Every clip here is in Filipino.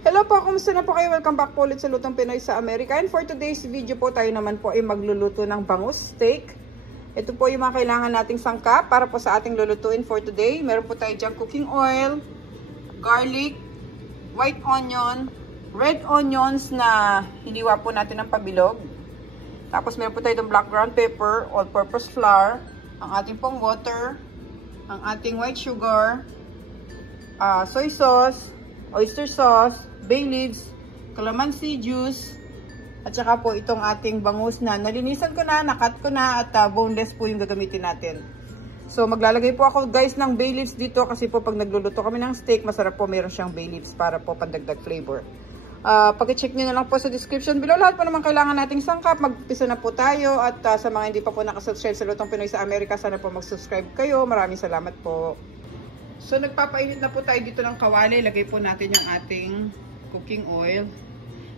Hello po, kumusta na po kayo? Welcome back po ulit sa Lutong Pinoy sa Amerika. And for today's video po, tayo naman po ay magluluto ng bangus steak. Ito po yung mga kailangan nating sangkap para po sa ating lulutuin for today. Meron po tayo dyan cooking oil, garlic, white onion, red onions na hiniwa po natin ng pabilog. Tapos meron po tayo itong black ground pepper, all-purpose flour, ang ating pong water, ang ating white sugar, soy sauce, oyster sauce, bay leaves, calamansi juice, at saka po itong ating bangus na nalinisan ko na, nakat ko na, at boneless po yung gagamitin natin. So maglalagay po ako guys ng bay leaves dito kasi po pag nagluluto kami ng steak, masarap po meron siyang bay leaves para po pandagdag flavor. Pag-check nyo na lang po sa description below. Lahat po naman kailangan nating sangkap. Mag-umpisa na po tayo. At sa mga hindi pa po nakasubscribe sa Lutong Pinoy sa Amerika, sana po mag-subscribe kayo. Maraming salamat po. So nagpapainit na po tayo dito ng kawali. Lagay po natin yung ating cooking oil.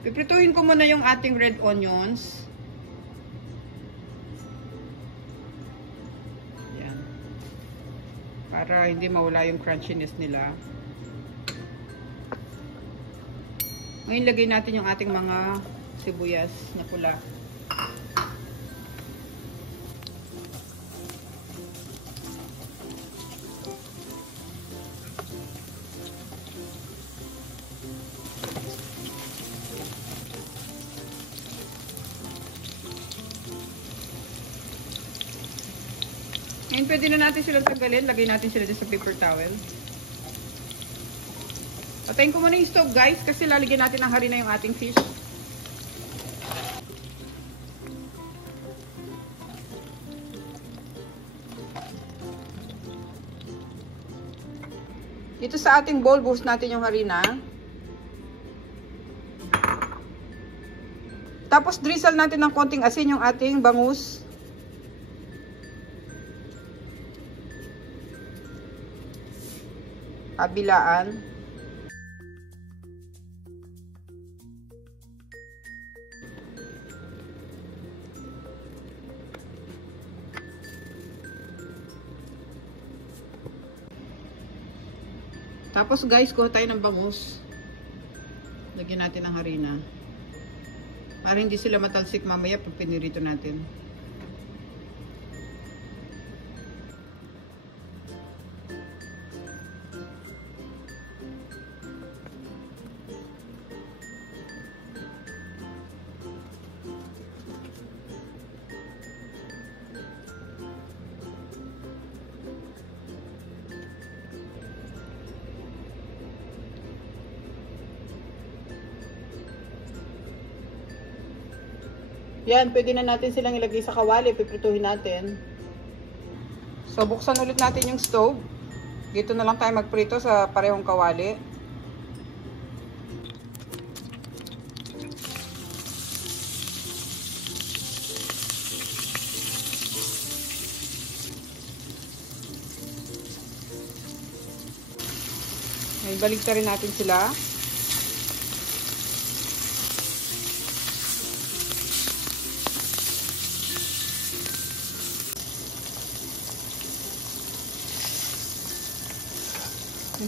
Piprituhin ko muna yung ating red onions. Yan. Para hindi mawala yung crunchiness nila. Ngayon lagay natin yung ating mga sibuyas na pula. Ngayon pwede na natin sila tanggalin. Lagay natin sila sa paper towel. Patayin ko muna yung stove guys kasi lalagyan natin ng harina yung ating fish. Dito sa ating bowl, buhos natin yung harina. Tapos drizzle natin ng konting asin yung ating bangus. Kabilaan. Tapos guys, kuha tayo ng bangus. Lagyan natin ng harina. Para hindi sila matalsik mamaya pag pinirito natin. Yan, pwede na natin silang ilagay sa kawali, piprituhin natin. So, buksan ulit natin yung stove. Dito na lang tayo magprito sa parehong kawali. Ngayon, baligtarin natin sila.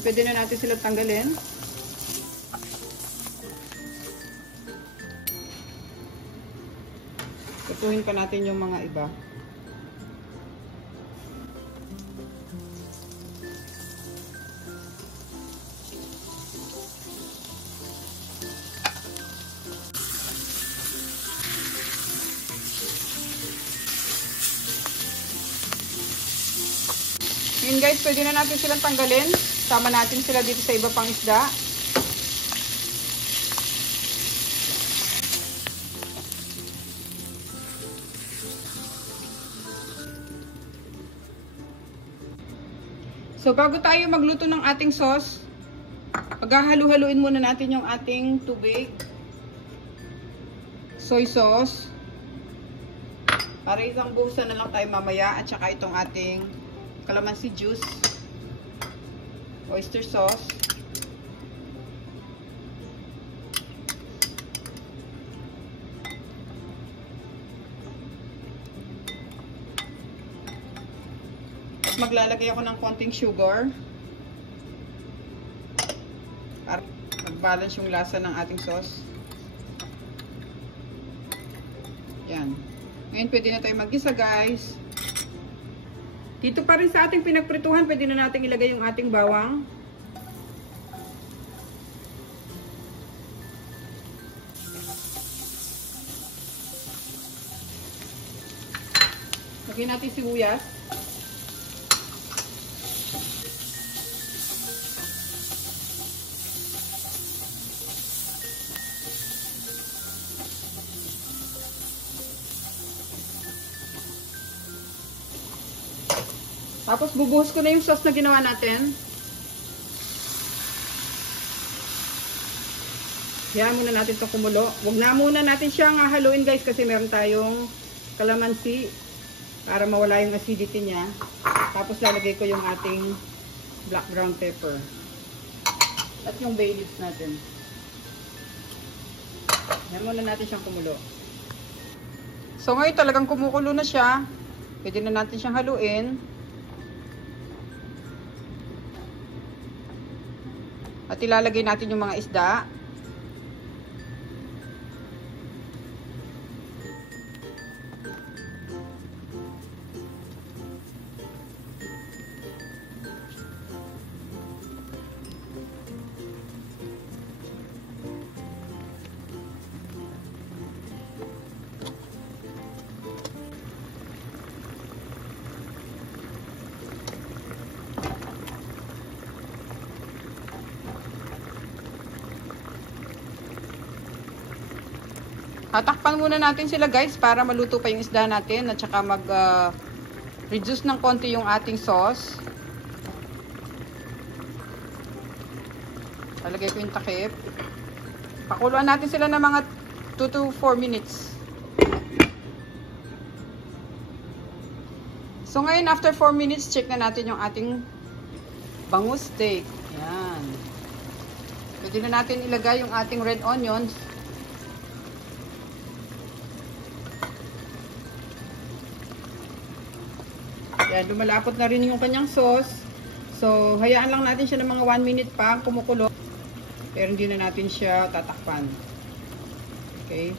Pwede na natin sila tanggalin. Tutuhin pa natin yung mga iba. Ngayon guys, pwede na natin silang tanggalin. Sama natin sila dito sa iba pang isda. So, bago tayo magluto ng ating sauce, paghahalu-haluin muna natin yung ating tubig. Soy sauce. Para isang buhusan na lang tayo mamaya. At saka itong ating calamansi juice. Oyster sauce. Maglalagay ako ng konting sugar. mag-balance yung lasa ng ating sauce. Yan. Ngayon pwede na tayo mag-isa guys. Dito pa rin sa ating pinagprituhan, pwede na natin ilagay yung ating bawang. Lagyan natin sibuyas. Tapos bubuhos ko na yung sauce na ginawa natin. Hayaan muna natin ito kumulo. Huwag na muna natin siyang haluin guys kasi meron tayong kalamansi para mawala yung acidity niya. Tapos lalagay ko yung ating black ground pepper. At yung bay leaves natin. Hayaan muna natin siyang kumulo. So ngayon talagang kumukulo na siya. Pwede na natin siyang haluin. At ilalagay natin yung mga isda. Tatakpan muna natin sila guys para maluto pa yung isda natin at saka mag-reduce ng konti yung ating sauce. Lalagay ko yung takip. Pakuluan natin sila ng mga 2 to 4 minutes. So ngayon after 4 minutes, check na natin yung ating bangus steak. Yan. Pwede na natin ilagay yung ating red onions. Yan, lumalapot na rin yung kanyang sauce. So, hayaan lang natin siya ng mga 1 minute pa kumukulo. Pero hindi na natin siya tatakpan. Okay?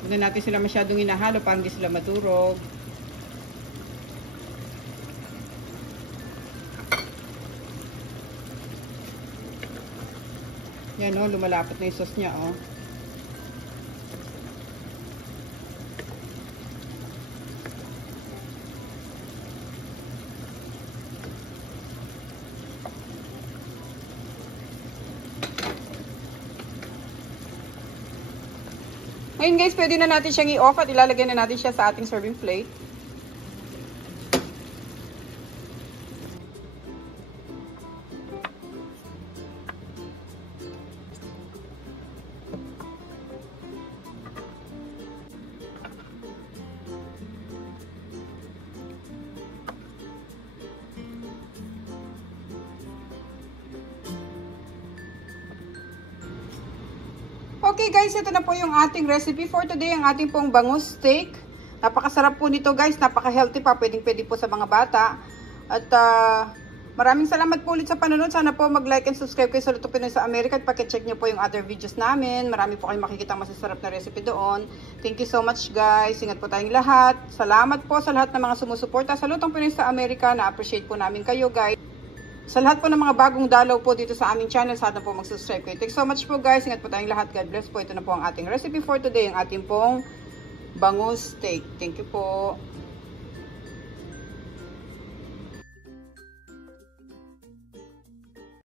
Hindi na natin sila masyadong inahalo para hindi sila maturog. Yan o, lumalapot na yung sauce niya o. Ngayon guys, pwede na natin siyang i-off at ilalagay na natin siya sa ating serving plate. Okay guys, ito na po yung ating recipe for today, ang ating pong bangus steak. Napakasarap po nito guys, napaka-healthy pa, pwedeng-pwede po sa mga bata. At maraming salamat po ulit sa panonood. Sana po mag-like and subscribe kayo sa Luto Pinoy sa Amerika at pakicheck nyo po yung other videos namin. Marami po kayong makikita masasarap na recipe doon. Thank you so much guys. Ingat po tayong lahat. Salamat po sa lahat ng mga sumusuporta sa Lutong Pinoy sa Amerika. Na-appreciate po namin kayo guys. Sa lahat po ng mga bagong dalaw po dito sa aming channel, sana po mag-subscribe kayo. Thanks so much po guys. Ingat po tayong lahat. God bless po. Ito na po ang ating recipe for today. Ang ating pong bangus steak. Thank you po.